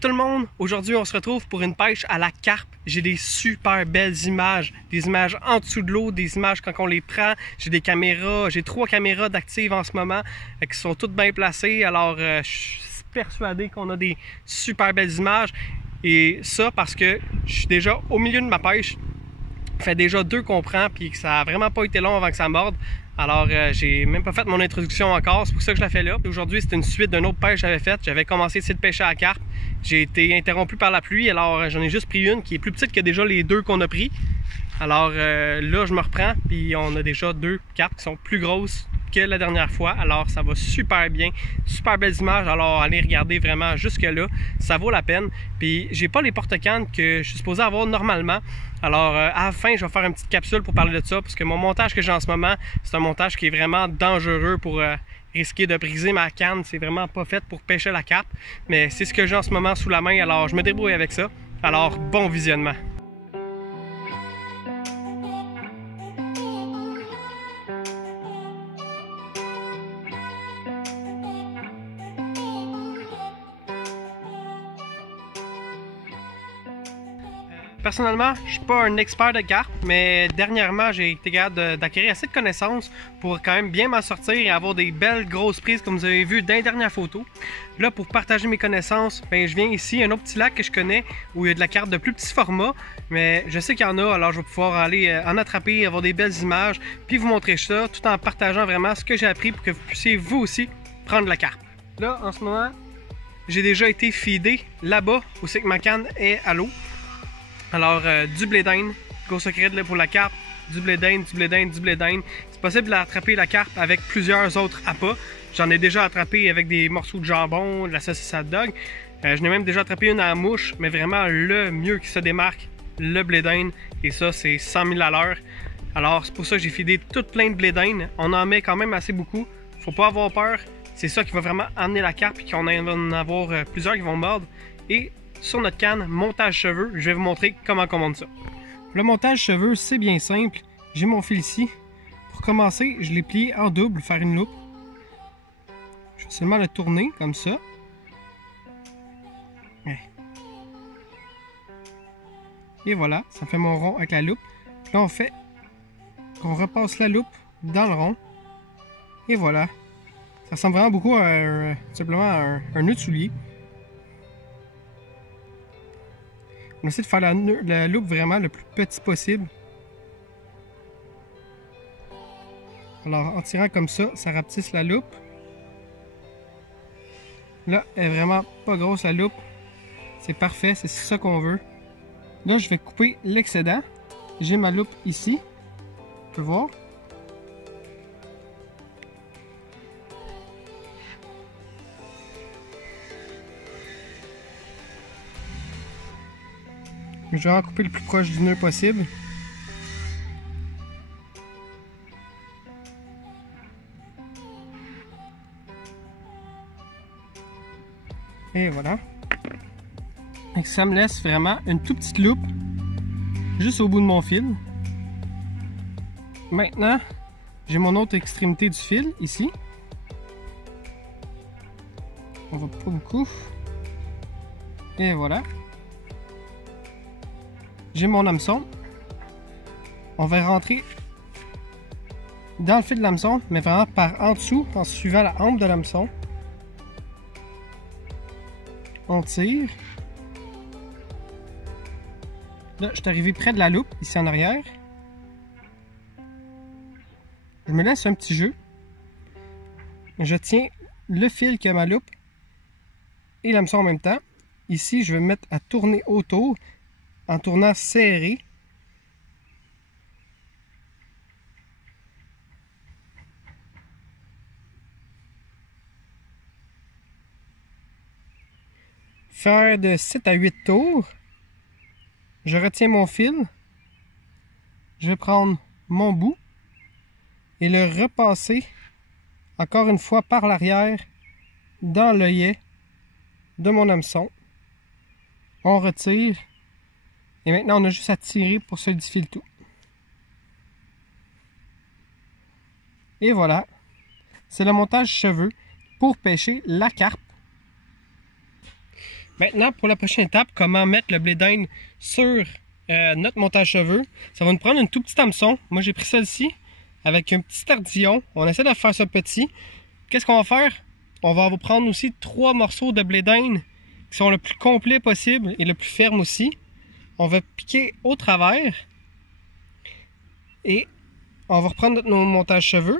tout le monde! Aujourd'hui, on se retrouve pour une pêche à la carpe. J'ai des super belles images, des images en dessous de l'eau, des images quand on les prend. J'ai des caméras, j'ai 3 caméras d'actives en ce moment qui sont toutes bien placées. Alors, je suis persuadé qu'on a des super belles images. Et ça parce que je suis déjà au milieu de ma pêche. Ça fait déjà 2 qu'on prend, puis que ça a vraiment pas été long avant que ça morde. Alors, j'ai même pas fait mon introduction encore, c'est pour ça que je la fais là. Aujourd'hui, c'est une suite d'une autre pêche que j'avais faite. J'avais commencé à essayer de pêcher à la carpe. J'ai été interrompu par la pluie, alors j'en ai juste pris une qui est plus petite que déjà les 2 qu'on a pris. Alors là, je me reprends, puis on a déjà 2 carpes qui sont plus grosses que la dernière fois. Alors, ça va super bien, super belles images. Alors, allez regarder vraiment jusque-là, ça vaut la peine. Puis, j'ai pas les porte-cannes que je suis supposé avoir normalement. Alors, à la fin, je vais faire une petite capsule pour parler de ça, parce que mon montage que j'ai en ce moment, c'est un montage qui est vraiment dangereux pour risquer de briser ma canne. C'est vraiment pas fait pour pêcher la carpe, mais c'est ce que j'ai en ce moment sous la main, alors je me débrouille avec ça. Alors, bon visionnement! Personnellement, je suis pas un expert de carpe, mais dernièrement, j'ai été capable d'acquérir assez de connaissances pour quand même bien m'en sortir et avoir des belles grosses prises comme vous avez vu dans les dernières photos. Là, pour partager mes connaissances, ben, je viens ici, un autre petit lac que je connais où il y a de la carpe de plus petit format, mais je sais qu'il y en a, alors je vais pouvoir aller en attraper, avoir des belles images, puis vous montrer ça tout en partageant vraiment ce que j'ai appris pour que vous puissiez vous aussi prendre la carpe. Là, en ce moment, j'ai déjà été feedé là-bas où c'est que ma canne est à l'eau. Alors, du blé d'Inde, gros secret pour la carpe, du blé d'Inde, du blé d'Inde, du blé d'Inde. C'est possible d'attraper la carpe avec plusieurs autres appâts. J'en ai déjà attrapé avec des morceaux de jambon, de la saucisse hot dog. Je n'ai même déjà attrapé une à la mouche, mais vraiment le mieux qui se démarque, le blé d'Inde. Et ça, c'est 100 000 à l'heure. Alors, c'est pour ça que j'ai feedé tout plein de blé d'Inde. On en met quand même assez beaucoup. Faut pas avoir peur. C'est ça qui va vraiment amener la carpe et qu'on va en avoir plusieurs qui vont mordre. Et sur notre canne, montage cheveux, je vais vous montrer comment on monte ça. Le montage cheveux, c'est bien simple. J'ai mon fil ici. Pour commencer, je l'ai plié en double, faire une loupe. Je vais seulement le tourner comme ça. Et voilà, ça fait mon rond avec la loupe. Puis là, on repasse la loupe dans le rond. Et voilà. Ça ressemble vraiment beaucoup à simplement à un nœud de soulier. On essaie de faire la loupe vraiment le plus petit possible. Alors, en tirant comme ça, ça rapetisse la loupe. Là, elle est vraiment pas grosse la loupe. C'est parfait, c'est ça qu'on veut. Là, je vais couper l'excédent. J'ai ma loupe ici. Tu peux voir. Je vais en couper le plus proche du nœud possible. Et voilà. Et ça me laisse vraiment une toute petite loupe juste au bout de mon fil. Maintenant, j'ai mon autre extrémité du fil ici. On va pas beaucoup. Et voilà. J'ai mon hameçon. On va rentrer dans le fil de l'hameçon, mais vraiment par en dessous, en suivant la hampe de l'hameçon. On tire. Là, je suis arrivé près de la loupe, ici en arrière. Je me laisse un petit jeu. Je tiens le fil qui a ma loupe et l'hameçon en même temps. Ici, je vais me mettre à tourner autour en tournant serré. Faire de 7 à 8 tours. Je retiens mon fil. Je vais prendre mon bout et le repasser encore une fois par l'arrière dans l'œillet de mon hameçon. On retire. Et maintenant, on a juste à tirer pour solidifier le tout. Et voilà. C'est le montage cheveux pour pêcher la carpe. Maintenant, pour la prochaine étape, comment mettre le blé d'Inde sur notre montage cheveux. Ça va nous prendre une tout petite hameçon. Moi, j'ai pris celle-ci avec un petit tardillon. On essaie de faire ça petit. Qu'est-ce qu'on va faire? On va vous prendre aussi 3 morceaux de blé d'Inde qui sont le plus complet possible et le plus ferme aussi. On va piquer au travers et on va reprendre nos montages cheveux.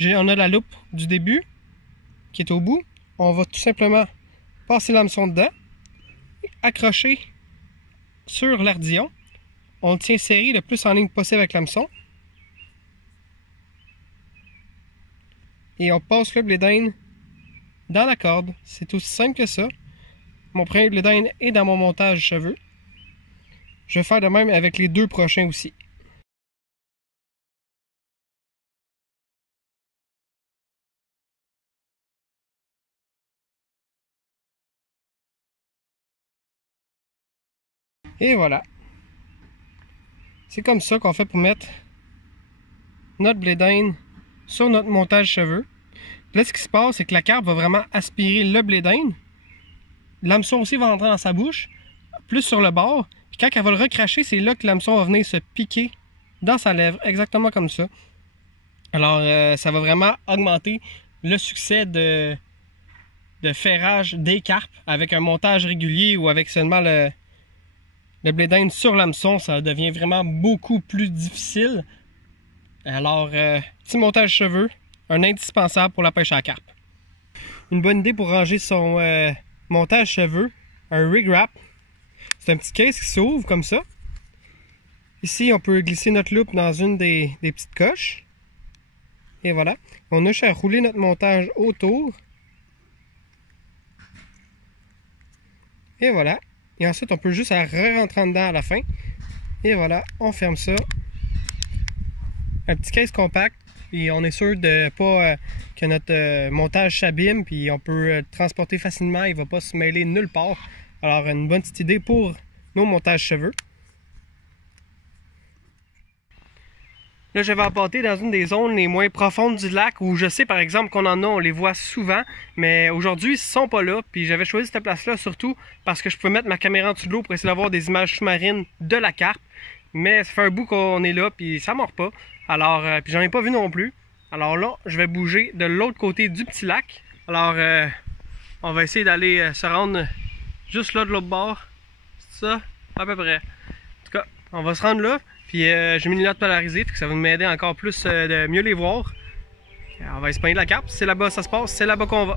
On a la loupe du début qui est au bout. On va tout simplement passer l'hameçon dedans, accrocher sur l'ardillon. On le tient serré le plus en ligne possible avec l'hameçon. Et on passe le blé d'Inde dans la corde. C'est aussi simple que ça. Mon premier blé d'Inde est dans mon montage cheveux. Je vais faire de même avec les 2 prochains aussi. Et voilà. C'est comme ça qu'on fait pour mettre notre blé d'Inde sur notre montage cheveux. Là, ce qui se passe, c'est que la carpe va vraiment aspirer le blé d'Inde. L'hameçon aussi va rentrer dans sa bouche, plus sur le bord. Puis quand elle va le recracher, c'est là que l'hameçon va venir se piquer dans sa lèvre, exactement comme ça. Alors, ça va vraiment augmenter le succès de ferrage des carpes avec un montage régulier ou avec seulement le blé d'Inde sur l'hameçon. Ça devient vraiment beaucoup plus difficile. Alors, petit montage cheveux, un indispensable pour la pêche à la carpe. Une bonne idée pour ranger son montage cheveux, un rig wrap. C'est un petit case qui s'ouvre comme ça. Ici, on peut glisser notre loupe dans une des petites coches. Et voilà. On a juste à rouler notre montage autour. Et voilà. Et ensuite, on peut juste à re-rentrer dedans à la fin. Et voilà, on ferme ça. Un petit case compact. Et on est sûr de pas que notre montage s'abîme. Puis on peut le transporter facilement. Il ne va pas se mêler nulle part. Alors, une bonne petite idée pour nos montages cheveux. Là, je vais empâter dans une des zones les moins profondes du lac où je sais par exemple qu'on en a, on les voit souvent, mais aujourd'hui ils ne sont pas là. Puis j'avais choisi cette place-là surtout parce que je peux mettre ma caméra en dessous de l'eau pour essayer d'avoir des images sous-marines de la carpe. Mais ça fait un bout qu'on est là, puis ça ne mord pas. Alors, puis j'en ai pas vu non plus. Alors là, je vais bouger de l'autre côté du petit lac. Alors, on va essayer d'aller se rendre juste là de l'autre bord. C'est ça, à peu près. En tout cas, on va se rendre là. Puis j'ai mis une lunettes polarisée, ça va m'aider encore plus de mieux les voir. On va espagner de la carpe, c'est là-bas ça se passe, c'est là-bas qu'on va.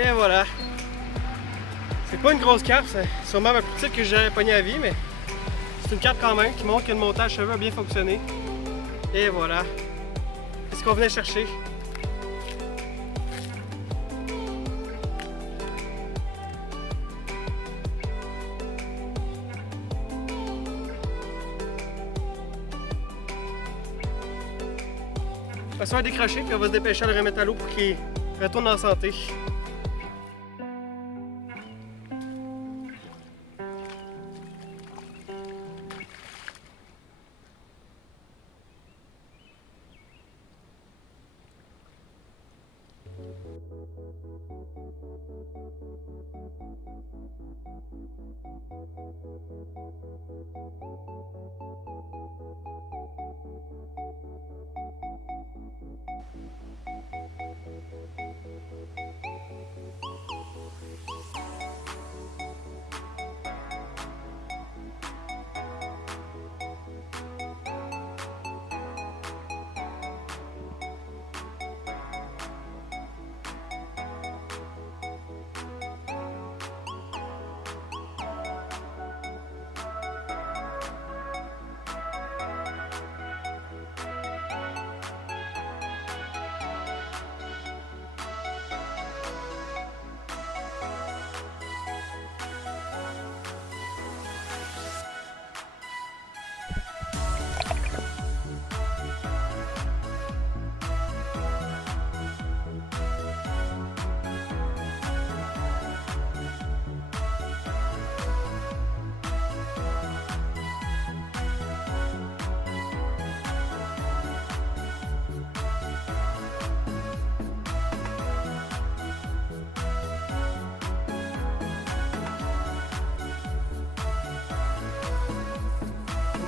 Et voilà. C'est pas une grosse carpe, c'est sûrement ma plus petite que j'ai pognée à vie, mais c'est une carpe quand même qui montre que le montage cheveux a bien fonctionné. Et voilà. C'est ce qu'on venait chercher. On va se faire décrocher puis on va se dépêcher à le remettre à l'eau pour qu'il retourne en santé.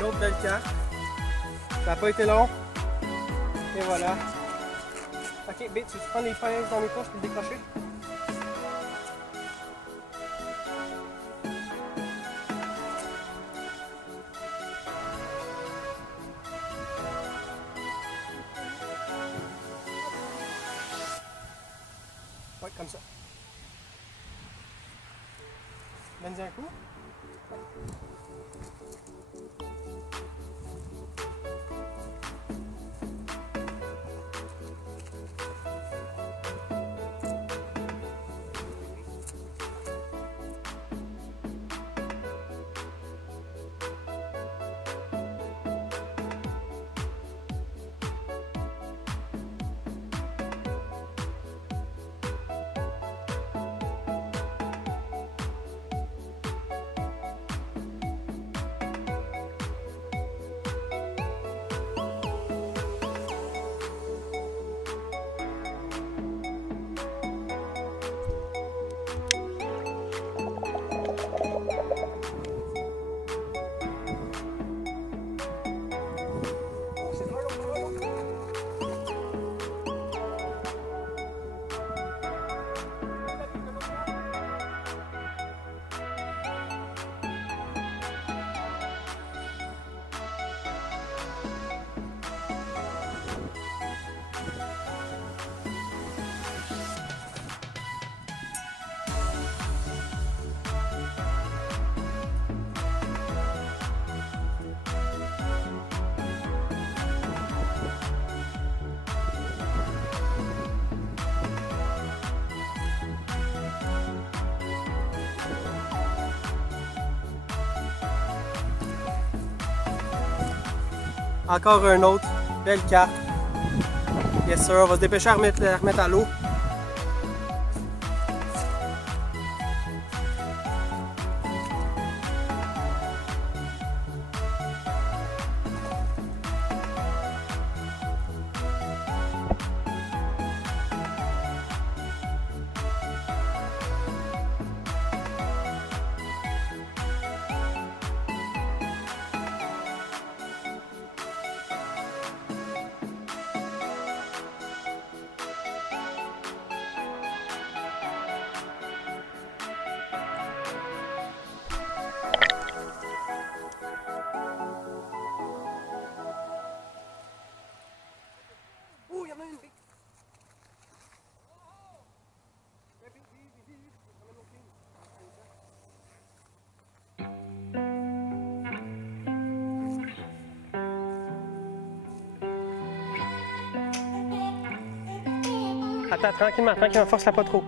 Une autre belle carte. Ça n'a pas été long. Et voilà. Ok, B, tu prends les pinces dans mes poches pour le décrocher? Ouais, comme ça. Donne-y un coup. Encore un autre. Belle carte. Yes sir, on va se dépêcher à la remettre à l'eau. Attends, tranquillement, force-la pas trop.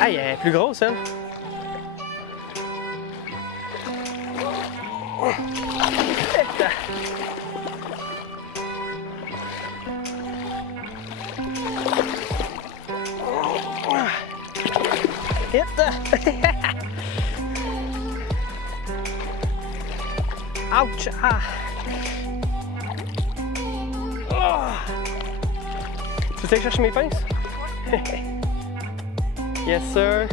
Ah, elle est plus grosse, hein? Ouch! Ah. Tu sais que chercher mes pinces? Yes sir!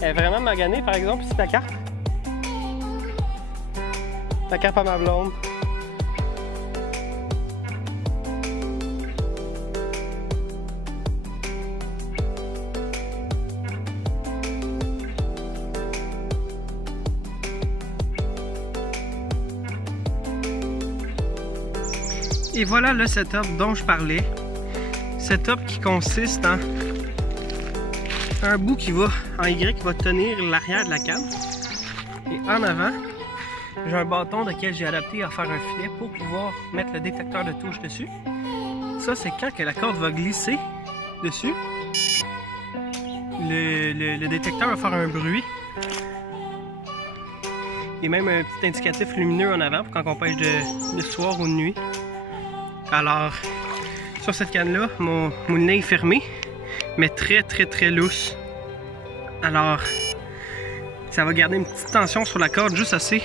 Elle est vraiment maganée par exemple, c'est ta carte. Ta carte à ma blonde. Et voilà le setup dont je parlais. Setup qui consiste en un bout qui va en Y qui va tenir l'arrière de la canne. Et en avant, j'ai un bâton lequel j'ai adapté à faire un filet pour pouvoir mettre le détecteur de touche dessus. Ça, c'est quand que la corde va glisser dessus. Le détecteur va faire un bruit. Et même un petit indicatif lumineux en avant pour quand on pêche de soir ou de nuit. Alors, sur cette canne-là, mon nez est fermé, mais très lousse. Alors, ça va garder une petite tension sur la corde, juste assez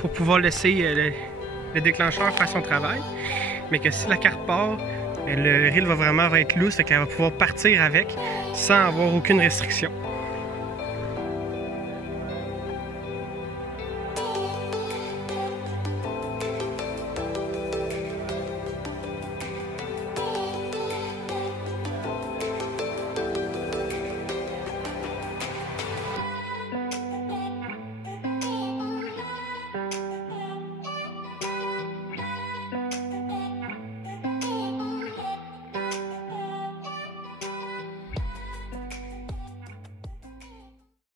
pour pouvoir laisser le déclencheur faire son travail. Mais que si la carte part, le reel va vraiment être loose, et qu'elle va pouvoir partir avec sans avoir aucune restriction.